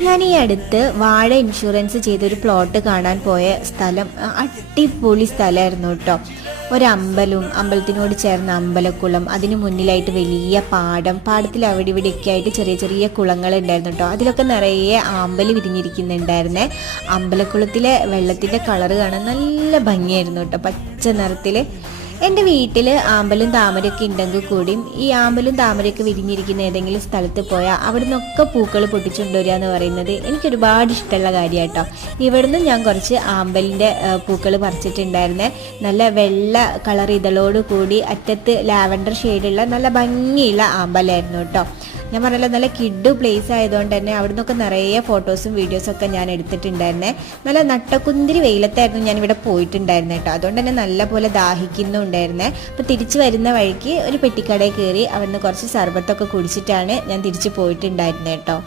ഞാൻ ഈ അടുത്ത് വാഴ ഇൻഷുറൻസ് ചെയ്തൊരു പ്ലോട്ട് കാണാൻ പോയ സ്ഥലം അടിപൊളി സ്ഥലമായിരുന്നു കേട്ടോ. ഒരമ്പലവും അമ്പലത്തിനോട് ചേർന്ന അമ്പലക്കുളം, അതിന് മുന്നിലായിട്ട് വലിയ പാടത്തിൽ അവിടെ ഇവിടെയൊക്കെ ആയിട്ട് ചെറിയ ചെറിയ കുളങ്ങൾ ഉണ്ടായിരുന്നു കേട്ടോ. അതിലൊക്കെ നിറയെ ആമ്പൽ വിരിഞ്ഞിരിക്കുന്നുണ്ടായിരുന്നേ. അമ്പലക്കുളത്തിലെ വെള്ളത്തിൻ്റെ കളറ് കാണാൻ നല്ല ഭംഗിയായിരുന്നു കേട്ടോ, പച്ച നിറത്തിൽ. എൻ്റെ വീട്ടിൽ ആമ്പലും താമരയൊക്കെ ഉണ്ടെങ്കിൽ കൂടിയും ഈ ആമ്പലും താമരയൊക്കെ വിരിഞ്ഞിരിക്കുന്ന ഏതെങ്കിലും സ്ഥലത്ത് പോയാൽ അവിടെ നിന്നൊക്കെ പൂക്കൾ പൊട്ടിച്ചുകൊണ്ടുവരിക എന്ന് പറയുന്നത് എനിക്കൊരുപാട് ഇഷ്ടമുള്ള കാര്യമാണ് കേട്ടോ. ഇവിടുന്ന് ഞാൻ കുറച്ച് ആമ്പലിൻ്റെ പൂക്കൾ പറിച്ചിട്ടുണ്ടായിരുന്നേ. നല്ല വെള്ള കളർ ഇതളോട് കൂടി അറ്റത്ത് ലാവൻഡർ ഷെയ്ഡുള്ള നല്ല ഭംഗിയുള്ള ആമ്പലായിരുന്നു കേട്ടോ. ഞാൻ പറഞ്ഞല്ലോ, നല്ല കിഡ് പ്ലേസ് ആയതുകൊണ്ട് തന്നെ അവിടെ നിന്നൊക്കെ നിറയെ ഫോട്ടോസും വീഡിയോസൊക്കെ ഞാൻ എടുത്തിട്ടുണ്ടായിരുന്നേ. നല്ല നട്ടക്കുന്തിരി വെയിലത്തായിരുന്നു ഞാനിവിടെ പോയിട്ടുണ്ടായിരുന്നത് കേട്ടോ. അതുകൊണ്ട് തന്നെ നല്ല പോലെ ദാഹിക്കുന്നുണ്ടായിരുന്നേ. അപ്പോൾ തിരിച്ച് വരുന്ന വഴിക്ക് ഒരു പെട്ടിക്കടയിൽ കയറി അവിടുന്ന് കുറച്ച് സർബത്തൊക്കെ കുടിച്ചിട്ടാണ് ഞാൻ തിരിച്ച് പോയിട്ടുണ്ടായിരുന്നത് കേട്ടോ.